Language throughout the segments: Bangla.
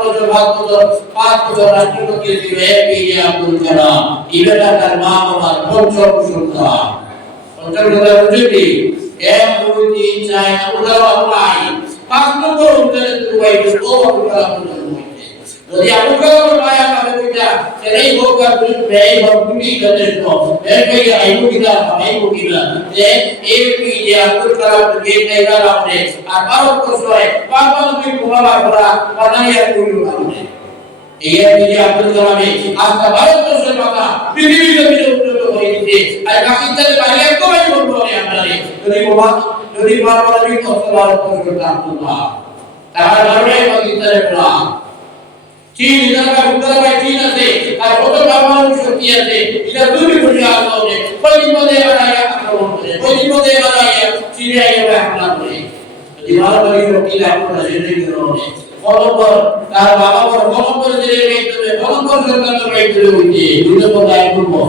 বছর 5 বছর রাষ্ট্রপতি ছিলেন এপিজে আব্দুল কালাম। ইবেটা তার মা বাবার পঞ্চম সন্তান। পঞ্চম সন্তান বুঝলি? 1 2 3 4 আব্দুল কালাম নাই। 5 নম্বর উত্তরে দুবাই ও আব্দুল কালাম যদি আব্দুল কালাম মায়া কাছে কইতা সেটাই হোক আর এই হোক তুমি যথেষ্ট এর কই আইবো কিনা যে এপিজে আব্দুল কালাম কে টাইগার আপনি আর ভারত বর্ষে পাগল তুমি ঘুমাবার করা বানাইয়া কইলো আপনি এই এপিজে আব্দুল কালামে আজকে ভারত বর্ষের কথা পৃথিবীতে উন্নত করে দিতে আর পাকিস্তানের বাইরে একদমই বলবো না আপনারে যদি পারমাণবিক অস্ত্র ভারত বর্ষের আব্দুল্লাহ তার কারণে পাকিস্তানের প্রাণ চীন ইরাকা উত্তরবাই চীন আছে আর কত পারমাণবিক শক্তি আছে এটা দুই কোটি আলোচনা কোন বিপদে বাড়াইয়া আক্রমণ করে কোন বিপদে বাড়াইয়া সিরিয়ায় হামলা করে যদি পারমাণবিক শক্তি আপনারা জেনে গেলেন কলম্বর তার বাবা বড় কলম্বর জেলে রেখেছে কলম্বর সরকারের রাইতে হইছে দুটো কথা বলবো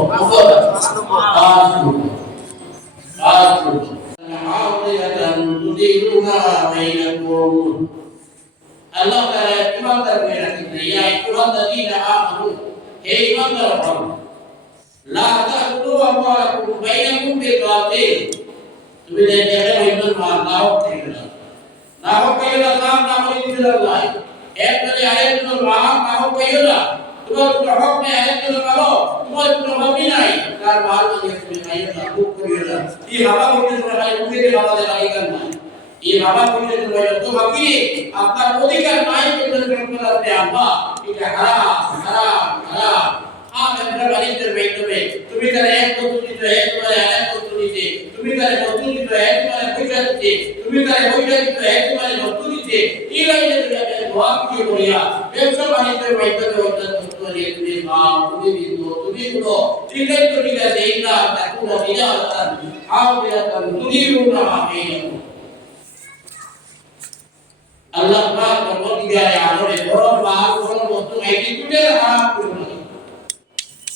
Allah Taala ibadah berarti ya ibadah dina amanu he ibadah apa la ta'budu amwalakum bainakum bil batil tubile jaga ibadah Allah kayla काम ना करी दिल्ला एक बजे आए तो राम ना हो कयला तुम हक में आए तो करो तुम हबी नहीं कार माल में तुम्हें आए ना को करियला ये हवा को तुम्हें आए मुझे हवा दे आई करना ये बाबा बोलते तो हकी आपका अधिकार নাই কিন্তু করতে আব্বা এটা হারাম আপনারা বাড়িতে বেইতবে তুমি তার এক পদ্ধতি তো এক তোমার আরেক পদ্ধতি তুমি তার পদ্ধতি তো এক তোমার পয়সা দিতে তুমি তার পয়সা দিতে এক তোমার বস্তু দিতে এই লাইনে তুমি দোয়া কি করিয়া ব্যবসা বাণিজ্য বেইতবে ওটা তো দিয়ে তুমি নাও তুমি বিন্দু তুমি গুলো ঠিক আছে এই না তাকু না দিয়া আও দিয়া তুমি না আমি Allah Taala berkata ya Allah orang baharu orang waktu itu dia haram pun.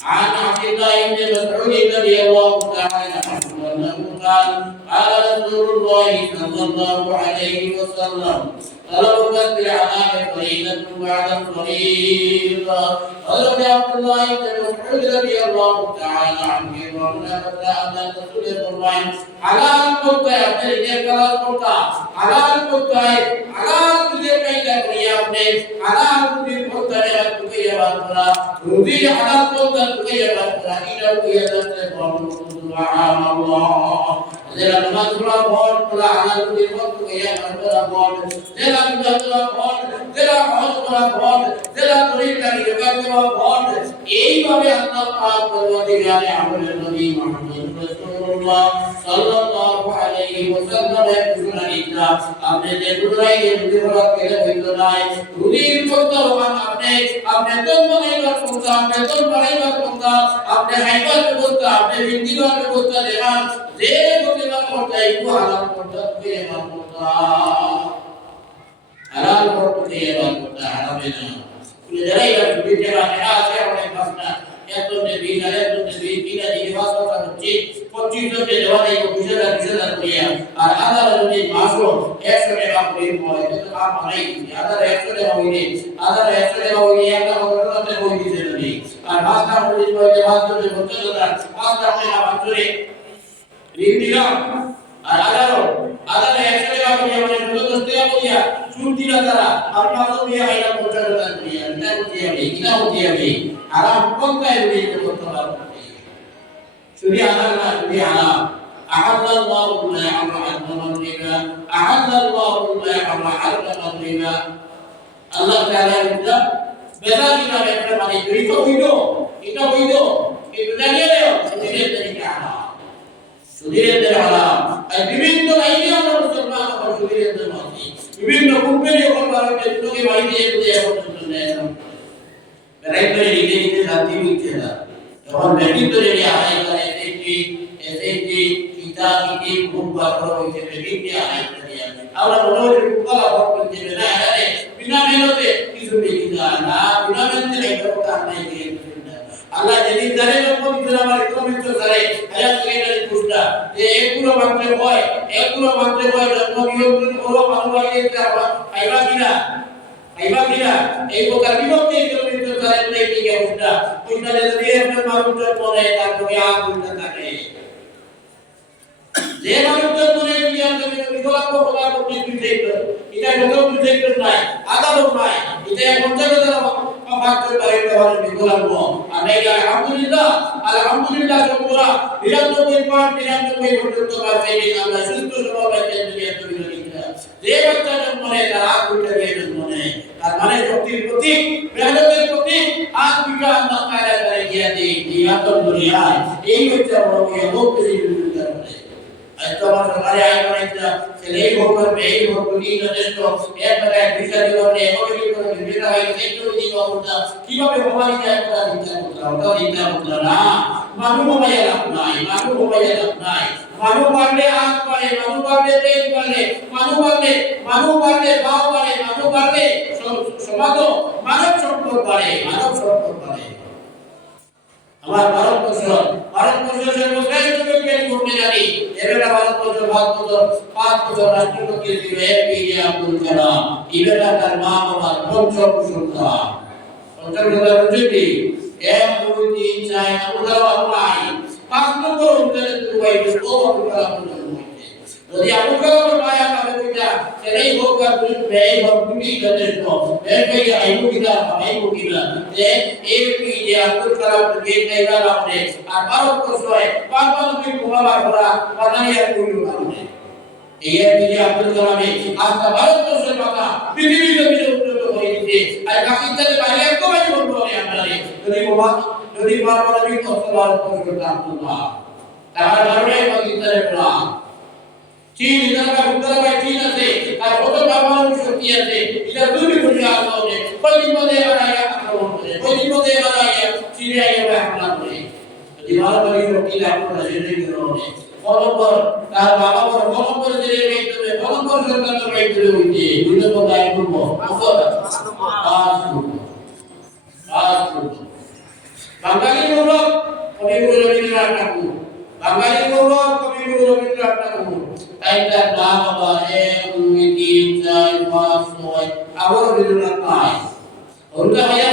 Anak kita ini berdoa dari Allah Taala mengucapkan ala Rasulullah sallallahu alaihi wasallam kalau berkata ala qaidan ba'da qaidah Allah Abdullah bin Mas'ud radhiyallahu ta'ala anhu berkata anna Rasulullah halal kota apne dia halal kota halal kota halal तुझे पैदा किया आपने हलाल तुझे बोलता है तुझे ये बात बोला रुदी हलाल बोलता तुझे ये बात बोला इधर को ये दस्ते बोलो सुभान अल्लाह जरा नमाज बोला हलाल तुझे बोल तुझे ये बात बोला जरा तुझे बोल जरा हज बोल जरा तुझे करी बोल यही भावे अल्लाह पाक परवरदिगार आलम नबी मुहम्मद रसूलुल्लाह सल्लल्लाहु अलैहि वसल्लम এর সুনানিটা আপনি যে দুরাই কেলে হইতো নাই রুদির করতে হবান আপনি তোর বানাইবার করতে আপনি তোর বানাইবার করতে আপনি হাইবার করতে আপনি বিন্দিবার করতে দেখান যে বলিবার করতে একটু হালাল করতে কে মান করতে হালাল করতে এবার করতে হারামে না তুমি যারাই ভিডিওতে রাখা আছে অনেক ভাষা একদম বিল আর একদম বিল কিনা দিকে ভাষা হচ্ছে 25 জন দেওয়া নাই 20000 করিয়া আর আদার যদি মাসো 100 টাকা করে হয় তো কাম নাই আদার 100 টাকা হইলে আদার 100 টাকা হইলে একটা ঘটনাতে হই দিছে যদি আর ভাষা হইলে বলতে ভাষা যদি বলতে দাদা ভাষা টাকা বাঁচরে ঋণ দিলাম আর আদার 100 টাকা করিয়া মানে 10 টাকা করিয়া সুদ দিলা তারা আর 500 টাকা আইলা 50 টাকা করিয়া এটা হচ্ছে আমি হারাম কোনটা এর করতে পারবো শুধু হালাল না শুধু হারাম আহাল্লাল্লাহু al-bay'a wa harrama ar-riba আহাল্লাল্লাহু al-bay'a wa harrama ar-riba আল্লাহ তাআলা এটা বেচা কিনা একটা মানে এটা হইলো কিন্তু জানিয়ে দাও সুদের তরিকা হারাম সুদের তরিকা হারাম আর বিভিন্ন লাইনে আমরা মুসলমান আমরা সুদের তরিকা আছি বিভিন্ন কোম্পানি ওখানে বাড়িতে লোকে বাড়িতে এসে এখন নেয় রাইতে নিজে শান্তি মিলছে না যখন ব্যক্তিত্বরে আদায় করে এসএসসি কিতাবি খুব ভালো হইছে ব্যক্তি আদায় করে আমরা মনে হয় খুব ভালো করতে না আরে বিনা মেহনতে কিছু বেশি না বিনা মেহনতে একটা কাজ নাই আল্লাহ যেদিন জানে যখন কিছু আমার কমিট করে আয়াত থেকে পুষ্টা যে এগুলো মাত্র হয় জন্ম নিয়ন্ত্রণ করো মানুষকে আইবা কিনা আইবা কিনা এই প্রকার বিভক্তি চরিত্র তাদের এই অবস্থা ওইটা যদি আপনার মানুষের মনে তারপরে আগুনটা থাকে যে মানুষের মনে কি আপনি বিকল্প প্রকার করতে বিজেক্ট এটা কোথাও বিজেক্ট নাই আদালত নাই এটা পঞ্চায়েতের অফার বাইরে হওয়ার বিকল্প আমি আলহামদুলিল্লাহ সবরা 99.99 পর্যন্ত পাচ্ছে আমরা সুস্থ সমাজে দুনিয়া তৈরি করেছি যে বাচ্চা জন্মনে তার আগুনটা দিয়ে জন্মনে তার মানে শক্তির প্রতি মেহনতের প্রতি আগুনটা আল্লাহ তাআলা করে দিয়ে দেয় জিয়াতুল দুনিয়ায় এই হচ্ছে বড় বহুত বেশি বিরোধিতা করে তোমার সরকারি আইন বানাইছিলাম ছেলে এই ভোট করবে এই ভোট করবে যথেষ্ট এরপরে বিচার করবে এভাবে কি করবে বিভিন্ন হয়ে একটু দিন অবস্থা কিভাবে হওয়াই যায় ওটা চিন্তা করতে না মানুষ মোবাইল লাভ নাই মানুষ পারলে আগ পারে মানুষ পারলে তেজ পারে মানুষ পারলে ভাব পারে মানুষ পারলে সমাজ মানব সম্পদ পারে আমার ভারতবর্ষ সর্বশ্রেষ্ঠ বিজ্ঞানী করতে জানি এবারে ভারতবর্ষ 5 বছর রাষ্ট্রপতি ছিল এপিজে আব্দুল কালাম এবারে তার মা বাবা পঞ্চম সন্তান বুঝলি 1 2 3 4 আব্দুল কালাম নাই 5 নম্বর উত্তরে দুবাই ও আব্দুল কালাম যদি আব্দুল কালামের মায়া পাবে কইটা সেটাই হোক আর ব্যয় হোক তুমি যথেষ্ট এর ভাই আইবুকিলা যে এপিজে আব্দুল কালাম কে কাইলা রাখে আর ভারতবর্ষ হয় পারমাণবিক বোমা করা বানাইয়া কইলো না এই এপিজে আব্দুল কালাম আজকে ভারতবর্ষের কথা পৃথিবীতে উন্নত করে দিতে আর পাকিস্তানের বাইরে একদমই বন্ধ করে আমরা যদি পারমাণবিক অস্ত্র ভারতবর্ষের থাকতো না তার কারণে পাকিস্তানের প্রাণ চীন উত্তরাবাই চীন আছে আর কত পারমাণবিক শক্তি আছে এটা দুই কোটি আলো আছে পরিমদে বাড়াইয়া আক্রমণ করে পরিমদে বাড়াইয়া চীনে আইয়া হামলা করে যদি পারমাণবিক শক্তি আপনারা জেনে গেলে কলম্বর তার বাবা বড় কলম্বর জেনে গেলে কলম্বর সরকারের বাইরে হইছে দুটো কথা বলব বাঙালি গৌরব কবিগুরু রবীন্দ্রনাথ ঠাকুর বাঙালি গৌরব কবিগুরু রবীন্দ্রনাথ ঠাকুর তাই তার নাম আবার 1 2 3 4 5 6 আবার রবীন্দ্রনাথ নাই ওটা ভাইয়া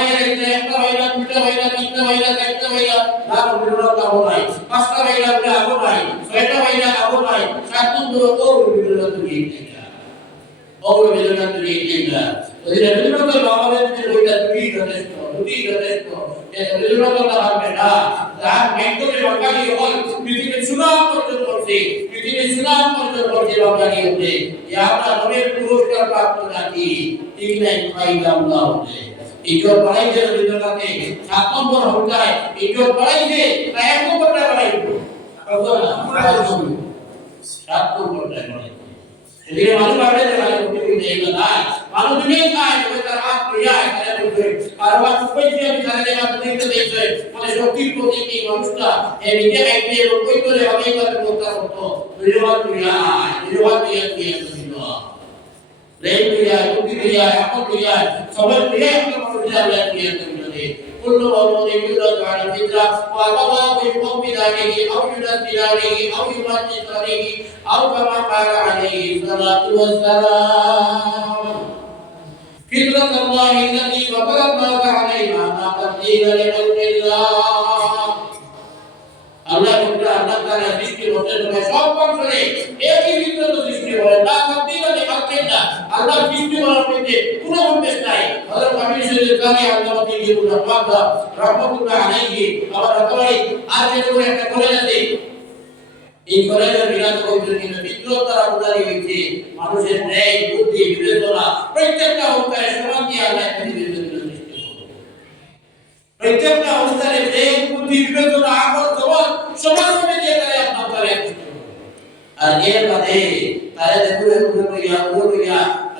একটা ভাইয়া দুটো ভাইয়া তিনটা ভাইয়া চারটা ভাইয়া নাম রবীন্দ্রনাথ আবার নাই পাঁচটা ভাইয়া বলে আবার নাই ছয়টা ভাইয়া আবার নাই সাত নম্বর ও রবীন্দ্রনাথ নিয়ে ও রবীন্দ্রনাথ নিয়ে যদি রবীন্দ্রনাথের বাবাদের যে ওইটা দুটি যথেষ্ট রবীন্দ্রনাথ হবে না তার একদমই বাঙালি হল পৃথিবীর সুনাম অর্জন করছে বাঙালি হতে যে আমরা নোবেল পুরস্কার প্রাপ্ত জাতি ঠিক নাই পাইলাম না হতে ইজোর বাড়াইছে রবীন্দ্রনাথে 7 নম্বর হলটায় ইজোর বাড়াইছে তাই 1 নম্বরটা বাড়াইবো 7 নম্বরটা বাড়াইছে এদিকে মানুষ ভাবে যে মানুষ দুনিয়া খায় তার হাত প্রিয়ায় তারা বলবে কারবার উপস্থিত আমি তারা দেখা দেখতে দেখছে মানে শক্তির প্রতীক এই মানুষটা এই নিজে একটি লোকই করে হবে করে বলতে হতো বিরোধ প্রিয়ায় দিয়ে দিল রেল প্রিয়ায় মুক্তি প্রিয়ায় আপন প্রিয়ায় সবার প্রিয়ায় একটা মানুষ আল্লাহ প্রিয়া করে দিল كل مولود يولد على الفطرة وأبواه يقبلانه أو ينزلانه أو يمجسانه أو كما قال عليه الصلاة والسلام فطرة الله التي فطر الناس عليها لا تبديل لخلق الله আল্লাহ তাআলা সৃষ্টি করতে সব বংশে একই বিন্দু সৃষ্টি করে না তবদিল খালকিল্লাহ আল্লাহ সৃষ্টি করার মধ্যে কোনো উদ্দেশ্য নাই হযরত কামিল শরীফ আল্লাহ তিনি রাহমাতুল্লাহ আলাইহি আবার রাতাই আর যে একটা কলেজ আছে এই কলেজের বিরাট কবির কিন্তু বিদ্রোহতার উদারি হয়েছে মানুষের ন্যায় বুদ্ধি বিবেচনা প্রত্যেকটা অবস্থায় সমান দিয়ে আল্লাহ পৃথিবীতে সৃষ্টি করে প্রত্যেকটা অবস্থায় ন্যায় বুদ্ধি বিবেচনা আকল জবান সমানভাবে দিয়ে তারা আপনার করে আর এর বাদে তারা দেখুন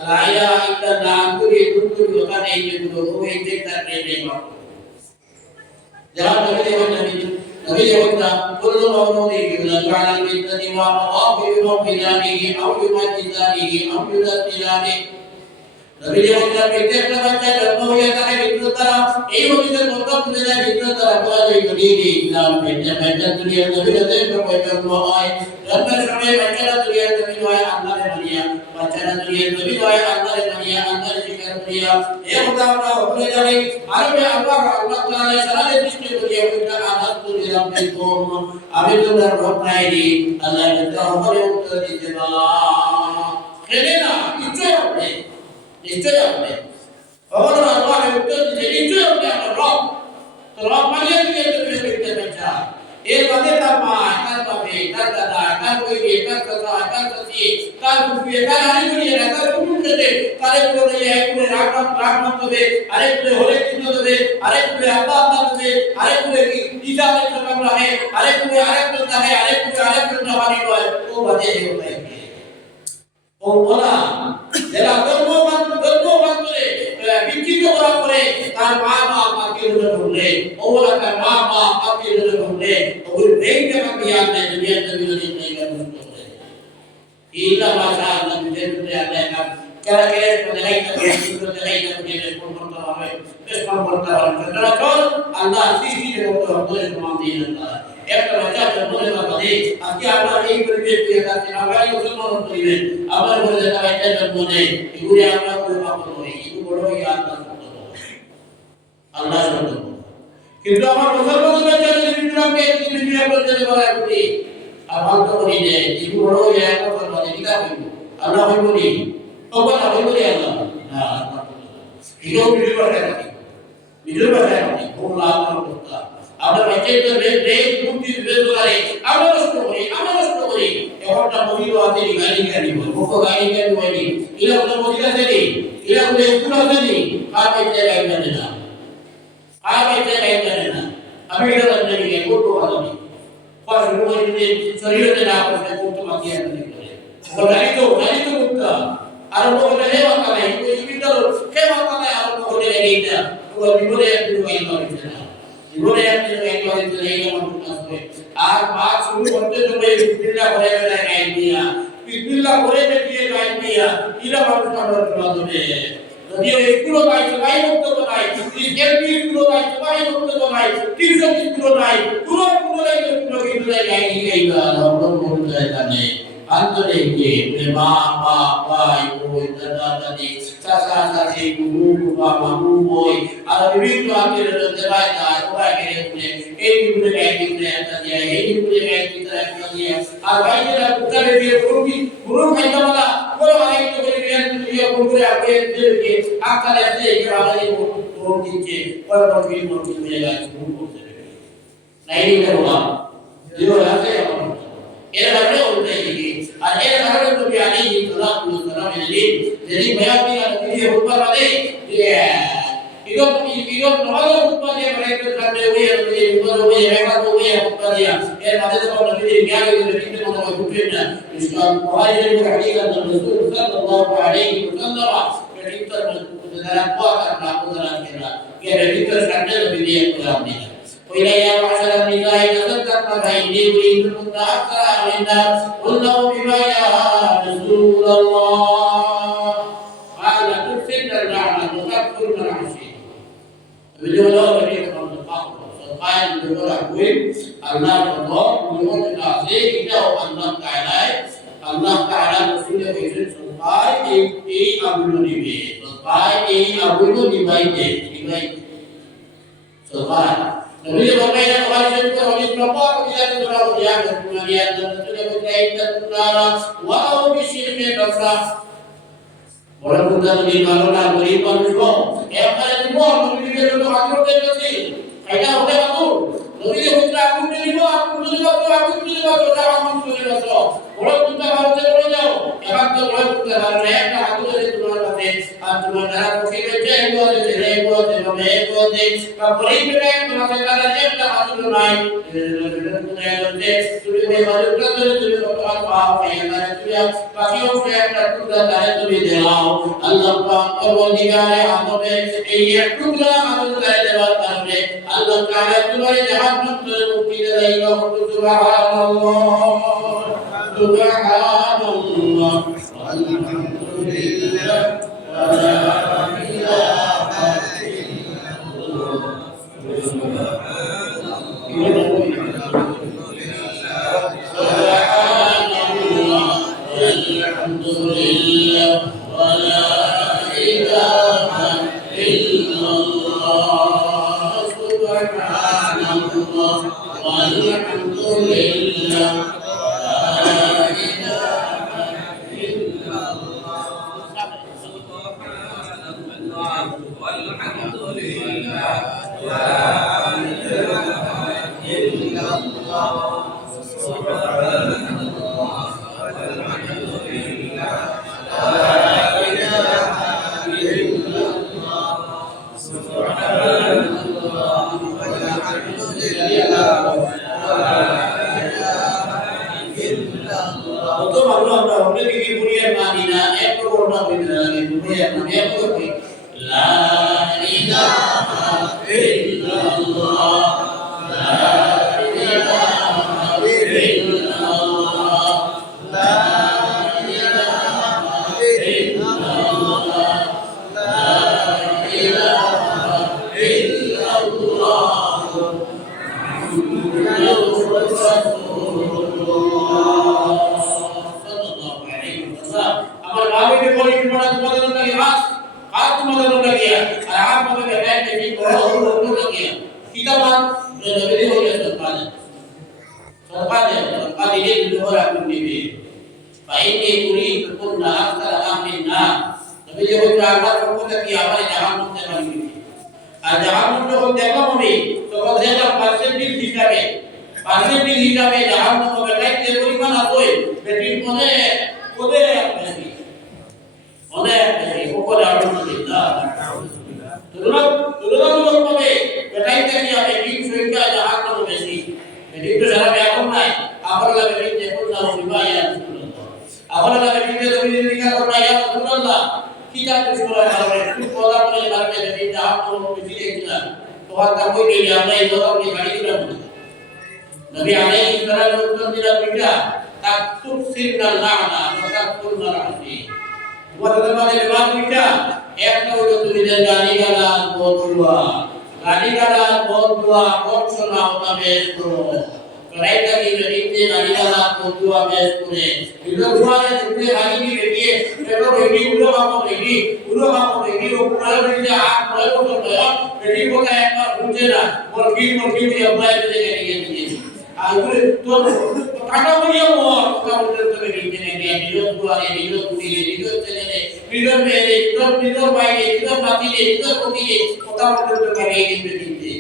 লা ইলাহা ইল্লাল্লাহ করে দুটো কথা নেই যেগুলো ওই দেখতে নেই যারা নবী দেবতা কুল্লু মাওলুদিন ইউলাদু আলাল ফিতরাতি ওয়া আবাওয়াহু ইউহবিদানিহি আও ইউমাজ্জিদানিহি আও ইউদাত্তিলানিহি নবী দেবতা প্রত্যেকটা বাচ্চা জন্ম হয়ে থাকে বিদ্রোহতা এই হদিসের মতলব বুঝে যায় বিদ্রোহতা বলা যায় নবীজি ইসলাম বাচ্চা দুনিয়ার নবীতে জন্ম হয় জন্মের সময় বাচ্চারা দুনিয়ার নবী হয় আল্লাহর মানিয়া বাচ্চারা দুনিয়ার নবী হয় আল্লাহর মানিয়া আল্লাহর শিকার দুনিয়া এ কথা আমরা বলে জানি আর আল্লাহ তাআলা সারাদিন সৃষ্টি করিয়া বললেন আনাতু লিরাব্বিকুম আমি তোমার রব নাইনি আল্লাহ তাআলা উত্তর দিতে না কেনে না নিশ্চয় আপনি ওরা আল্লাহ উত্তর দিতে নিশ্চয় আপনি আমার রব তো রব মানে কি তুমি বলতে পারছা এর বাদে তার মা তার বাবা তার দাদা তার বই তার দাদা তার চাচি তার ফুফি তার আলিগুলি তার কুকুরকে তারে বলে একবারে রাগ হবে আরেকবারে হলে কিন্তু দেবে আরেকবারে আল্লাহ দেবে আরেকবারে ঈসা আলাইহিস সালাম রাহে আরেকবারে আরেকবারে বাণী হয় ও বাদে হবে ও বলা যারা ধর্মবান করে বিচিত করা করে তার মা বাপকে ধরে ওরা তার মা বাপকে ধরে ওর ব্রেইনকে বিয়ান নেই দুনিয়ার বিরোধী নেই করে ইলা ভাষা আল্লাহ বিদেশে আল্লাহ নাম যারা কে দেখাই না রেসপন্স করতে হবে চলাচল আল্লাহ সৃষ্টির মতো সমান দিন আল্লাহ একটা বাচ্চা বলে বাদে আজকে আমরা এই পরিবেশ দিয়ে যাচ্ছি আমরা মুসলমান করিবেন আমার বলে দেখা এটা জন্ম নেই এগুলি আমরা করে পাবো নই এগুলো বড়ই আল্লাহ সত্য কিন্তু আমার মুসলমানদের জন্য বিদ্রোহকে বিদ্রোহ করতে বলা করি আর ভালো করি যে এগুলো বড়ই এক কথা বলে কিতাব আল্লাহ বলি তখন আমি বলি আল্লাহ না এগুলো বিদ্রোহ করে বলা কথা আমরা বাচ্চাদের ব্রেক বুদ্ধি বেদরে আমরা নষ্ট করি এখনটা মহিলা আছে গাড়ি মুখ গাড়ি হয়নি এরা কোনো মহিলা আছে এরা কোনো স্কুল আছে আর বাচ্চা গাড়ি জানে না আমি এটা জানি না কোন কথা নেই পাঁচ রুমে শরীরে না করতে কোন মাটি আর নেই গাড়ি তো মুক্তা আর ওটা হে মাথা নাই ওই বিদ্যাল হে মাথা নাই আর ওটা এইটা ওই বিবরে একটু গাইতে না জীবনে একদিন একবার দিতে এই মানুষ আসবে আর পাঁচ শুরু করতে হবে বিসমিল্লাহ করে বিসমিল্লাহ করে দিয়ে গাইয়া ইলা মানুষ আমরা চলবে যদি এগুলো গাই বক্তব্য নাই এমপি এগুলো গাই বক্তব্য নাই টিউশন এগুলো নাই পুরো কিন্তু গাইবা আমরা বলতে জানে আন্তরে যে মা বাপ ভাই বোন দাদা দাদি চাচা চাচি গুরু বাবা মুই আর বিভিন্ন আত্মীয় দেবাই যায় ওরা গেলে বলে এই গুরু গাইতে একটা দিয়া এই গুরু গাইতে একটা দিয়া আর ভাইরা পুকারে দিয়ে গুরু খাইতামালা বড় আইতো করে দিয়ে গুরু আগে দিয়ে আকারে আছে গ্রামে গুরু দিচ্ছে পরপর গুরু দিয়ে গাইতে গুরু করতে নাই রে বাবা দিও আছে এর আগে উল্টে গিয়ে আর এর কারণে নবী আলাইহিস সালাম এলেন যদি বয়াতি আর ভিডিও হুকমা বাদে যে ইগম নওয়াজ হুকমা দিয়ে বলে সামনে ওই ওই রেখা তো ওই হুকমা দিয়া এর মাঝে তো নবীর জ্ঞান দিয়ে কিন্তু কোনো উঠে না ইসলাম বুখারী এর হাদিস রাসূল সাল্লাল্লাহু আলাইহি ওয়াসাল্লাম এর ভিতর যারা কোয়া করনা ওরা কেনা এর ভিতর সামনে নবী দিয়ে কোরআন দিয়ে وإلى يا معشر النساء تصدقن فإني أريد أن أكثر أهل الناس قلنا بما يا رسول الله قال تكفرن اللعنة وتكفرن العشير بجوله بنيكم الحق قال بجوله أقول الله الله بجوله العزيز إنه الله تعالى رسوله ويجب سبحان এই আবুল নিবে সবাই এই আবুল নিবাইতে সবাই Nabi berkata kepada kita wajib berapa kita berapa dia kemudian dan sudah berkaitan dengan walau bisyirnya dosa. Orang kita lebih kalau nak beriman juga, yang ada di bawah Nabi dia itu atur terjadi. Kita udah aku, Nabi dia putra aku di bawah, aku di bawah, orang kita harus jauh. Yang kita orang kita harus naik aku dari Tuhan kata, Tuhan darah kita jauh dari kapuri kita Tuhan kita kita harus naik. Sudah baru kita sudah apa yang ada kaki orang kita darah itu diau. Allah perwalian atau ini juga harus diawat oleh Allah Taala Tuhan jahat untuk kita dari Subhanallah. Subhanallah walhamdulillah wa la ilaha illallah subhanallah walhamdulillah wa la ilaha সুবহানাল্লাহ ওয়ালহামদুলিল্লাহ Betul Allah Allah udah bikin kuliah Madinah, corona Madinah lagi kuliah Madinah apa? La ilaha illallah, la ilaha illallah, la ilaha illallah, la ilaha illallah. আমার বাবা কে বলি কি বলা তোমাদের লাগে হাত তোমাদের লাগে আর হাত তোমাদের ব্যাগ থেকে বড় লাগে কিতাবান নবী হয়ে সরকার দিলে দুবার আপনি দিবে বাইরে পুরি কুল্লা আকতার আমিনা নবী যে বলতে আল্লাহ পক্ষ থেকে আমার জাহান্নাম থেকে বাঁচিয়ে আর জাহান্নাম যখন দেখো আমি তখন যেটা পার্সেন্টেজ হিসাবে জাহান্নাম বেটাইতে পরিমাণ আছে বেটির মনে অনেক বেশি উপরে আলহামদুলিল্লাহ তুলনামূলক ভাবে বেটাইতে কি হবে কি সংখ্যা জাহান্নাম বেশি বেটি তো সারা ব্যাপক নাই আমার লাগে বেটি কোন না বিবাহিয়া আমার লাগে বেটি তো বিনিকা করনা ইয়া রাসূলুল্লাহ কি যা কিছু করা হবে খুব কথা বলে লাগে বেটি জাহান্নাম বেশি দেখনা তো আর কই দিই আমরা এই কথা কি গাড়ি দিলাম নবী আলাইহিস সালাতু ওয়াস সালাম বিটা তাকতুব সিরনাল লানা ওয়া তাকতুল রাসি তোমাদের মানে বাদ বিটা একটা হলো তুমি যে গালিগালাজ বদদুয়া শোনাও তা বেশ করো রাইতা কি বেরিতে গালিগালাজ বদদুয়া বেশ করে এগুলো ঘুরে ঘুরে গালি কি বেরিয়ে এগুলো এগুলো বাবা ও পুরো বেরিয়ে হাত প্রয়োগ করতে বেরি কথা একবার বুঝে না ওর কি অ্যাপ্লাই করে গিয়ে দিয়েছে আর তোর টাকা বলিয়া মোর কথা বলতে তবে কিনে নিয়ে নিজ দুয়ারে নিজ কুড়িয়ে নিজ ছেলে নিজ মেয়ে নিজ বাইরে নিজ নাতিলে নিজ পতিলে কথা বলতে তবে কিনে দিতে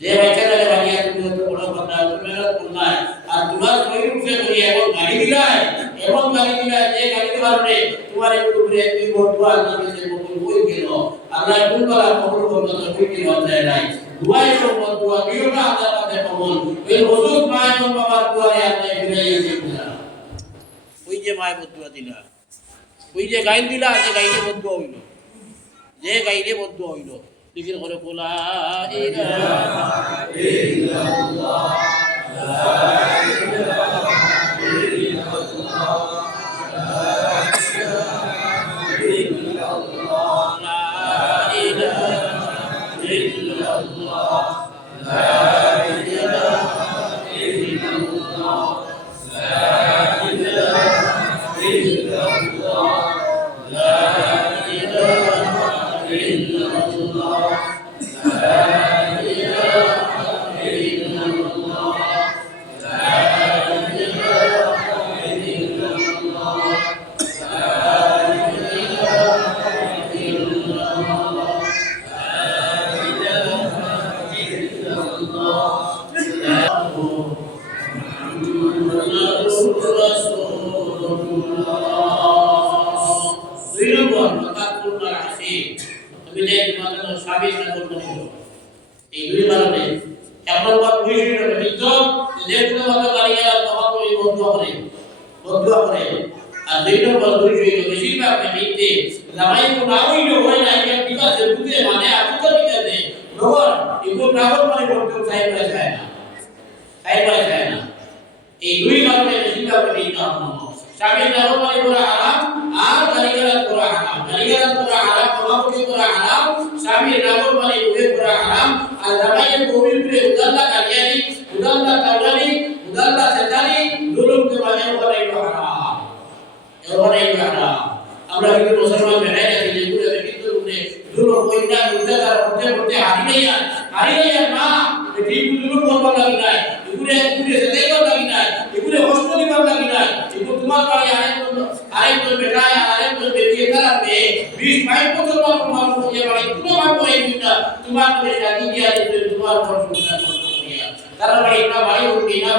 যে বেচারা বানিয়া তুমি তো বড় কথা তুমি না আর তোমার শরীর উঠে করিয়া এবং গাড়ি দিলাই যে গাড়ি মারবে তোমার একটু উপরে তুই বড় আল্লাহ কাছে বই গেল আল্লাহ কুলবালা খবর করলো তো কই কি অধ্যায় নাই দুয়াই সম্পদ দুয়া দিও না আল্লাহ কাছে কবল ওই হুজুর মায়ের বাবার দুয়ারে আল্লাহ ফিরাইয়া দিলা ওই যে মায়ের বদুয়া দিলা ওই যে গাইল দিলা যে গাইলে বদুয়া হইল যে গাইলে বদুয়া হইল জিকির করে কোলা ইলাহা ইল্লাল্লাহ লা ইলাহা ইল্লাল্লাহ এই দুই কারণে চিন্তা করে নিতে হবে স্বামী নারী করা হারাম আর গালিগালাজ করা হারাম গালিগালাজ করা হারাম সভাপতি করা হারাম স্বামী নারী করা হারাম আর জামাইয়ের বউয়ের উপরে উদাল্লা কালিয়ানি উদাল্লা কাওলানি উদাল্লা সেতানি দুলুমকে বাজার করা হারাম এবারে হারাম আমরা কিন্তু মুসলমান বেড়াই আছি যেগুলো কিন্তু জুলুম কইরা অত্যাচার করতে হারিয়ে না এই জুলুম করবার লাগি নাই এগুলো সেটাই লাগি নাই এগুলো কষ্ট দিবার লাগি নাই এগুলো তোমার বাড়ি আরেকজন বেটায় আরেকজন বেটি একারে 20-22 বছর তোমার বাড়ি তোমার করে দিনা তোমার করে জাতি দিয়া তোমার ঘর সংসার করিয়া তারা বাড়ি না বাড়ি উঠি না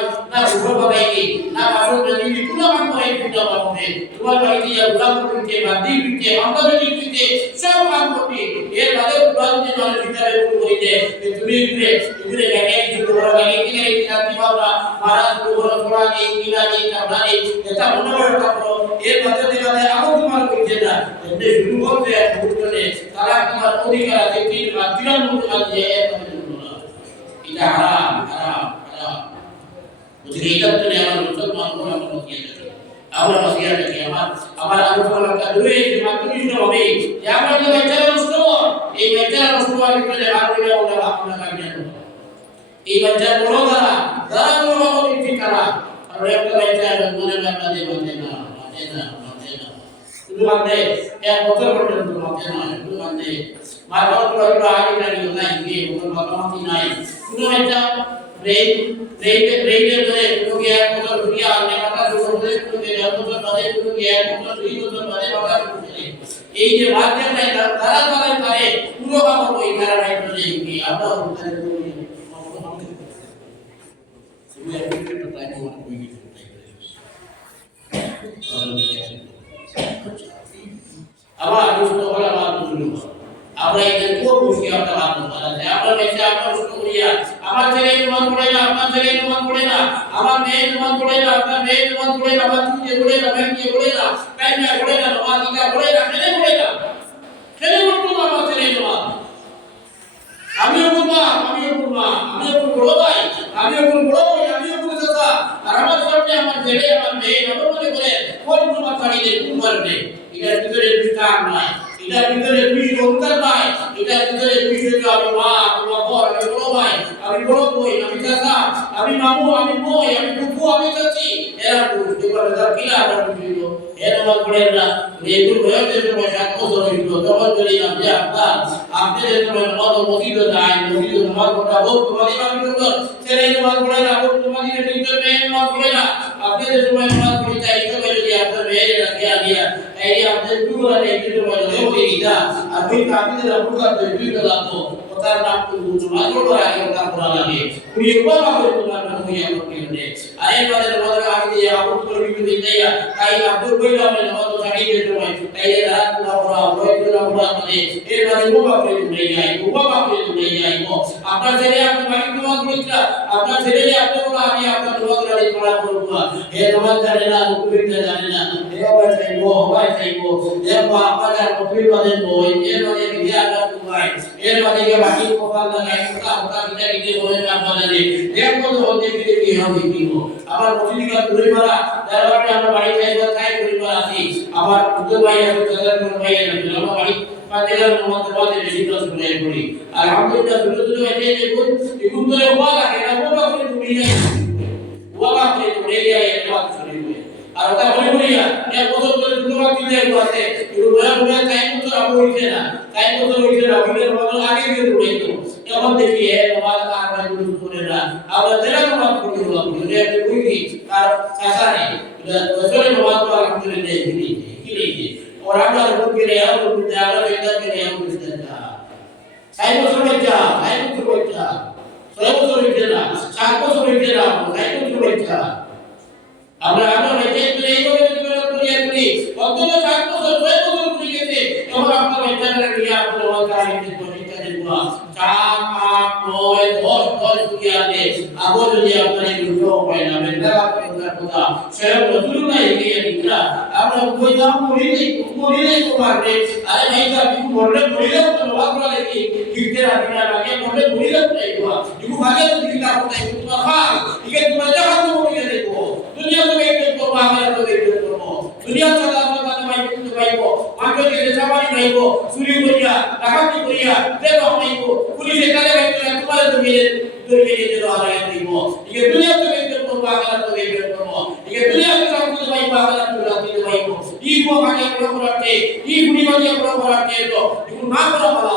ঘর বাবাইকে না বাসন যদি কোনো কাম করে দিনা বাবাকে তোমার বাড়ি দিয়া উড়া করতে বাদি দিতে আমরা যদি দিতে সব কাম করতে এর বাদে উড়া দিতে মানুষ ভিতরে করে দে তুমি ইগুরে লাগে কিছু বড় লাগে কি লাগে জাতি বাবা মহারাজ বড় বড় নেই কিলা নেই কামলা নেই এটা মনে করতে পারো এর বাদে আবার তোমার করতে না এতে শুরু করতে বুঝতে তারা তোমার অধিকার আছে 3 মাস দিয়ে এর মধ্যে এটা হারাম বুঝলি এটা তো আমার মুসলমান বলা মনে কিয়েছে আমরা নসিহত করি আমার আলোচনাটা দূরে মাতৃষ্ট হবে যে আমরা যে বাচ্চারা নষ্ট এই বাচ্চারা নষ্ট হওয়ার ভিতরে আর বলে ওরা আপনারা কাটিয়ে দেব এই বাচ্চা বড় তারা বড় হবে ঠিক তারা আর একটা বাচ্চা মনে লাগা দিয়ে বলতে না শুধু মানে এক বছর পর্যন্ত মাঝে না শুধু মানে মারবার পুরো আগে টানিও নাই গিয়ে ওর মাতামাতি নাই শুধু বাচ্চা ব্রেইনের ধরে কোনো কি এক বছর দুনিয়া আনে মাথা শুরু করে কোনো কি এক বছর বাদে কোনো কি এক বছর 2 বছর বাদে মাথা শুরু করে এই যে মাধ্যমে তারা করে পুরো বাবা ওই কারণে ধরে কি আমরা ওখানে করি শুধু একটা টাইম ওয়ান কই গেছে আবার দুষ্ট হলে আমার দুষ্ট আমরা এদের খুব খুশি আমরা আমরা বেঁচে আমরা দুষ্ট করিয়া আমার ছেলে ইমান পড়ে না আপনার ছেলে ইমান পড়ে না আমার মেয়ে ইমান পড়ে না আপনার মেয়ে ইমান পড়ে না আমার তুই পড়ে না আমি পড়ে না কাইনা পড়ে না নমাদিকা পড়ে না কেন পড়ে না কেন বলতো আমার ছেলে ইমান আমিও বড় ভাই আমিও বড় চাচা আর আমার সামনে আমার ছেলে আমার মেয়ে আমার মনে করে কোন তোমার ছাড়ি দে কোন পারবে এটার ভিতরে বিস্তার নাই এটার ভিতরে বিষয় অন্তর নাই এটার ভিতরে বিষয় আমি মা তোমার বড় আমি বড় ভাই আমি বড় বই আমি চাচা আমি মামু আমি বই আমি ফুফু আমি চাচি এরা বুঝতে পারে তার কি আমরা বুঝিল এর আমার পড়ে না এগুলো বয়সের সময় 7 বছর হইল তখন বলি আপনি আপনাদের সময় কত মসজিদ নাই মসজিদ নামাজ পড়া হোক তোমাদের আমি বলবো ছেলে নামাজ পড়ে না হোক তোমাদের টিচার মেয়ে নামাজ পড়ে না আপনাদের সময় নামাজ পড়ে তাই তো যদি আপনার মেয়ে রাখিয়া দিয়া এই আপনাদের পুরো এই কিছু বলে ওই ইদা আর ওই কাবিদের আপুকা দুই লাগবো তার নাম নামাজ পড়া আগে তার পড়া লাগে পুরি বাবা করে তোমার নাম হইয়া করতে আর এই বাদে নামাজ আগে দিয়ে আবুল করে বিবিধ দিয়া তাই আব্দুল বইলা আমি নামাজ ছাড়িয়ে দিতে পারি তাই রাত পড়া ওই পড়া মানে এর বাদে বাবা করে তুমি যাইবো আপনার ছেলে আপনি বাড়ি নামাজ পড়িলা আপনার ছেলে আপনি বলা আমি আপনার নামাজ পড়ি পড়া করব এ নামাজ জানে না রুকুইতে জানে না এ বাবা চাইবো দেখো আপনার মুফির বাদে বই এর বাদে বিয়া করবাই এর বাদে কে বাকি কপাল লাগাই ওটা কিটা বলে না বলে দেখো তো হতে কি হবে কি আবার মুফিদিকা ধরে মারা দরবারে আমরা বাড়ি যাইবো তাই পরিবার আছি আবার দুটো ভাই আছে তাদের কোন ভাই আছে আমরা বাড়ি পাতেলার মধ্যে বাদে বেশি কাজ করে করি আলহামদুলিল্লাহ দুটো হইতে যে গুণ ধরে ওয়া লাগে না ওয়া করে তুমি যাই ওয়া করে তুমি যাই একটা শুনি আর ওটা বলিয়া এক বছর ধরে দুটো বাকি দিয়ে আছে কিন্তু বয়া তাই তো আবু হইছে না তাই তো হইছে না বিলের বদল আগে দিয়ে উড়াইতো এখন দেখি এ নামাজ আর ভাই গুলো করে না আমরা যারা নামাজ পড়ি বললাম যে কই আর চাচা নেই বছরে নামাজ তো আলহামদুলিল্লাহ কি লিখি और আমরা রূপে রেয়া রূপে আমরা এটা করে আমরা এটা সাই বছর বাচ্চা 6 বছর না 7 বছর না 6 বছর আমরা এটা এইভাবে করি অন্তত 7 বছর 6 বছর পুরি গেছে তখন আপনার বাচ্চারা নিয়ে আপনার ওয়াকার ইনতে পরীক্ষা দেব 4 8 9 10 পুরি আনে আবার যদি আপনার এই দুটো হয় না বেটা আপনার কথা স্বয়ং রাসূলুল্লাহ এগিয়ে দিরা আমরা কইলাম মরিলে তোমারে আরে ভাই আপনি মরলে তো ওয়াকার লাগি কিতে রাখনা লাগে মরলে মরিলে তো এইবা ইকু ভাগে তো দিলা কথা তোমার খাল ইকে তোমার জাহান্নামে মরিয়ে দেব দুনিয়া তো একটু করব আমরা তো একটু করব দুনিয়া ছাড়া আমরা ভাই কিন্তু ভাইবো মাকে যে সাবানি ভাইবো চুরি করিয়া ডাকাতি করিয়া দেখো ভাইবো পুলিশে কালে ভাইবো তোমার তো মেরে দড়িয়ে দিতে হারাই দিব ইকে দুনিয়া তো একটু করব আমরা তো একটু করব ইকে দুনিয়া তো সব ভাই আমরা তো রাখতে ভাইবো ই কো ভাগে প্রভু রাখতে ই গুনি ভাগে প্রভু রাখতে তো ইকু না করা ভালো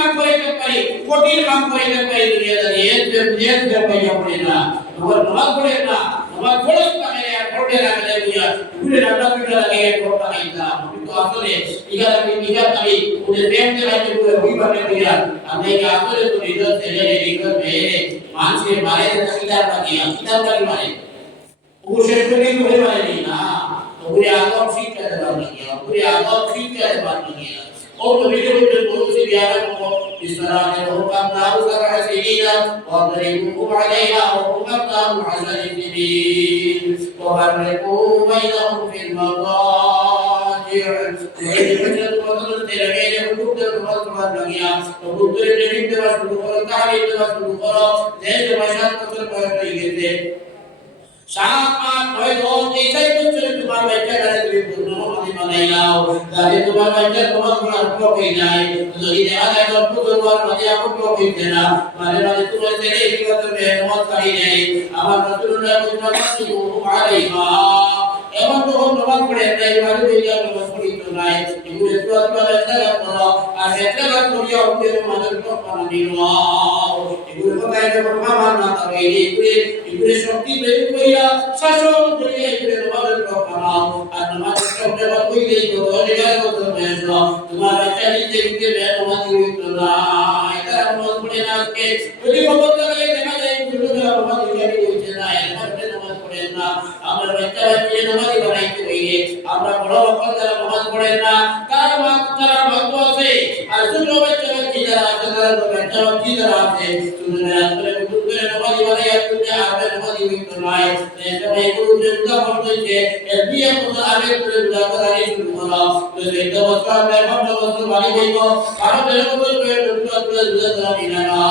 কাম করাইতে পারি কঠিন কাম করাইতে পারি দুনিয়াদারি এর যে পয়সা পড়ে না আমার নামাজ পড়ে না আমার খরচ লাগে আর পড়ে লাগে বুঝা ঘুরে রান্না করে লাগে পড় টাকাই না কিন্তু আসলে ইগা আমি ওদের ব্যাংকে রাখতে পুরো বিভাগে বুঝা আমি আসলে তো রিজাল্ট ছেড়ে রিজাল্ট মেরে মানুষের মারে কিতাব লাগিয়া কিতাব লাগি মারে শেষ করে হয়ে পারেনি না ওরে আগম শিক্ষা দেওয়ার লাগিয়া ওরে আগম শিক্ষা দেওয়ার লাগিয়া ও তো ভিডিও ভিডিও বলছি বিয়ার কো ইসরাতে হুকাম নাউ সারা সিনা ওয়া দরিবুহু আলাইহা ওয়া হুকাম নাউ হাসান সিবিল ওয়া হারকু বাইনাহুম ফিল মাদাজি' এই বছর বদল তেরে হুকুম দেওয়ার লাগিয়া তো উত্তরে ট্রেনিং দেওয়া শুরু করো তাহলে দেওয়া শুরু করো যে ভাষা বছর বয়স হয়ে গেছে 7-8-9-10 এইটাই বছরে তোমার বাচ্চারা তুমি পূর্ণ মানি বানাইলাও তাহলে তোমার বাচ্চা তোমার পুরো হয়ে যায় যদি দেখা যায় অল্প তোমার মাঝে আপন হইছে না মানে তোমার ছেলে কি করবে মত করি নাই আমার রাসূলুল্লাহ সাল্লাল্লাহু আলাইহি এমন তখন নামাজ পড়ে নাই মানে দুইটা নামাজ পড়িতো নাই এগুলো তো আপনারা জানা করো আর এটা করিয়া ওদের মাঝে প্রমাণ দিলাও এগুলো কোথায় যখন আমার না থাকে এগুলো শক্তি বের করিয়া শাসন করিয়া এগুলো নামাজের প্রমাণ আর নামাজের প্রমাণ কইলেই তো অধিকার করতে হবে তোমার বাচ্চা নিতে দিতে নামাজ হইতো না এটা নামাজ পড়ে না আজকে যদি খবর লাগে দেখা যায় নামাজ হইছে না এরপরে নামাজ পড়ে না আমরা বাচ্চা নামাজ বানাইতে হইলে আমরা বড় বড় যারা নামাজ পড়ে না তার ভাগ্য আছে আর ছোট বাচ্চা যারা আছে তারা বাচ্চা যারা আছে সুন্দর আসলে বুঝতে নামাজ বানাই তুমি আবে নামাজ হইতো না এই গুরু যেটা বলছে এর বিয়ে কথা আগে করে দাঁড়াই শুরু করো তো এটা বছর আমরা বছর বাড়ি যাইব কারণ এর বছর করে না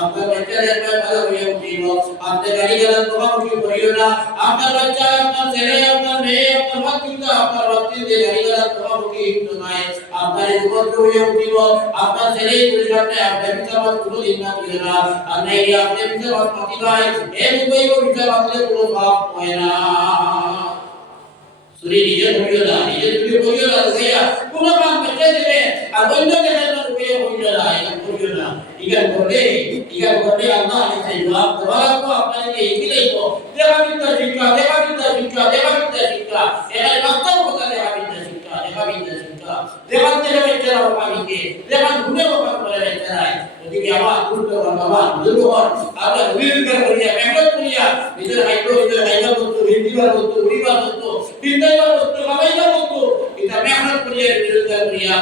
আপনার বাচ্চার একটা ভালো হয়ে উঠিল আপনার গাড়ি গেলাম তোমার কি করিও না আপনার বাচ্চা আপনার ছেলে আপনার মেয়ে আপনার বাচ্চা আপনার বাচ্চাদের গাড়ি গেলাম তোমার কি হিন্দু নাই আপনার উপদ্র হয়ে উঠিল আপনার ছেলে পরিবারটা আপনার বিচার কোনো দিন না দিও না আপনি আপনার বিচার পাতি ভাই এই দুই বিচার আসলে কোনো পাপ হয় না সুরি নিজের হইও না নিজের তুমি হইও না ভাইয়া কোনো কাম বেঁচে দেবে আর অন্য দেখার না হইও না এটা হইও না ইগা করলে আল্লাহ আলাইহি জবাব দেওয়ার পর আপনাকে এগিয়ে যাইব দেবাবিদ্যা শিক্ষা এটা বাস্তব কথা দেবাবিদ্যা শিক্ষা দেবান্তে বেচারা বাবাকে দেবান ঘুরে বাবা করে বেচারা ওদিকে আবার গুরুত্ব বাবা দুর্বল আবার উইলকার করিয়া মেহনত করিয়া নিজের হাইবা বস্তু হিন্দিবার বস্তু উড়িবার বস্তু বিদ্যাইবার বস্তু বাবাইবার বস্তু এটা মেহনত করিয়া বিরোধিতা করিয়া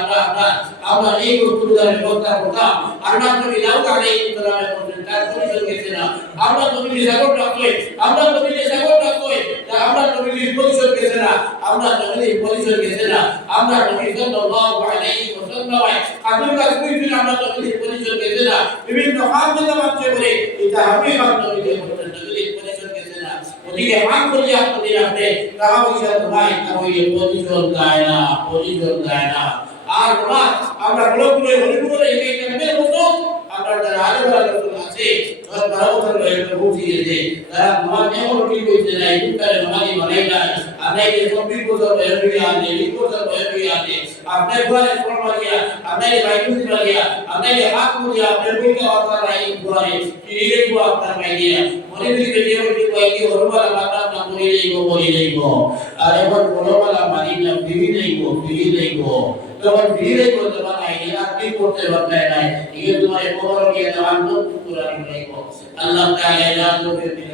আমরা এই বস্তুগুলোর ব্যবস্থা করতাম আমরা নবী দাউদ আলাইহিস সালামের বলেন তার পরিচয় গেছে না আমরা নবীর সাগর রাখলে আমরা নবীর সাগর রাখলে আমরা নবীর পরিচয় গেছে না আমরা নবীর পরিচয় গেছে না আমরা নবী সাল্লাল্লাহু আলাইহি ওয়াসাল্লাম কাদের কাছে কইছিল আমরা নবীর পরিচয় গেছে না বিভিন্ন হামদা বাচ্চা করে এটা আমি নবীর পরিচয় গেছে না ওদিকে মান করি আপনাদের আপনি টাকা পয়সা ভাই তাহলে পরিচয় দেয় না আর আমরা ব্লকগুলো হরিপুরে এই কামে বসো আমরা যারা আরো রাসূল আছে আর 12 বছর বয়সে বুঝিয়েছে তারা নামাজ এমন ঠিক হইছে না এই উত্তরে নামাজি বানাই না আপনি যে 24 বছর বয়সে আছে 20 বছর বয়সে আছে আপনার ঘরে ফরমাইয়া আপনার বাইকুতি বালিয়া আপনার হাত মুজিয়া আপনার বইকে অর্থাৎ নাই ঘরে ফিরে গো আপনার মাইয়া মনে দিকে যে বলি কইকি হরবালা মাতা না বলি যাইব আর এখন বড়বালা মানি না ফিরি যাইব তখন ধীরে করতে পারাই আপনি করতে পারবেন না এই তোমার খবর নিয়ে দেওয়ার মত কোরআন বলব আল্লাহ তাআলা জান করে দিল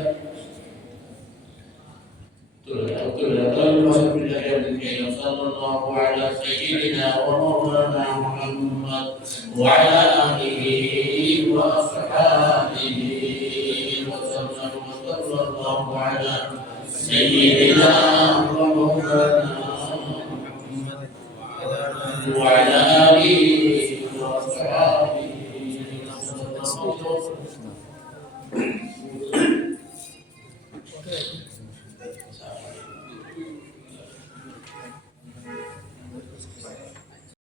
সাল্লাল্লাহু আলা সাইয়্যিদিনা ওয়া মাওলানা মুহাম্মদ ওয়া আলা আলিহি ওয়া আসহাবিহি ওয়া সাল্লাল্লাহু আলা সাইয়্যিদিনা ওয়া মাওলানা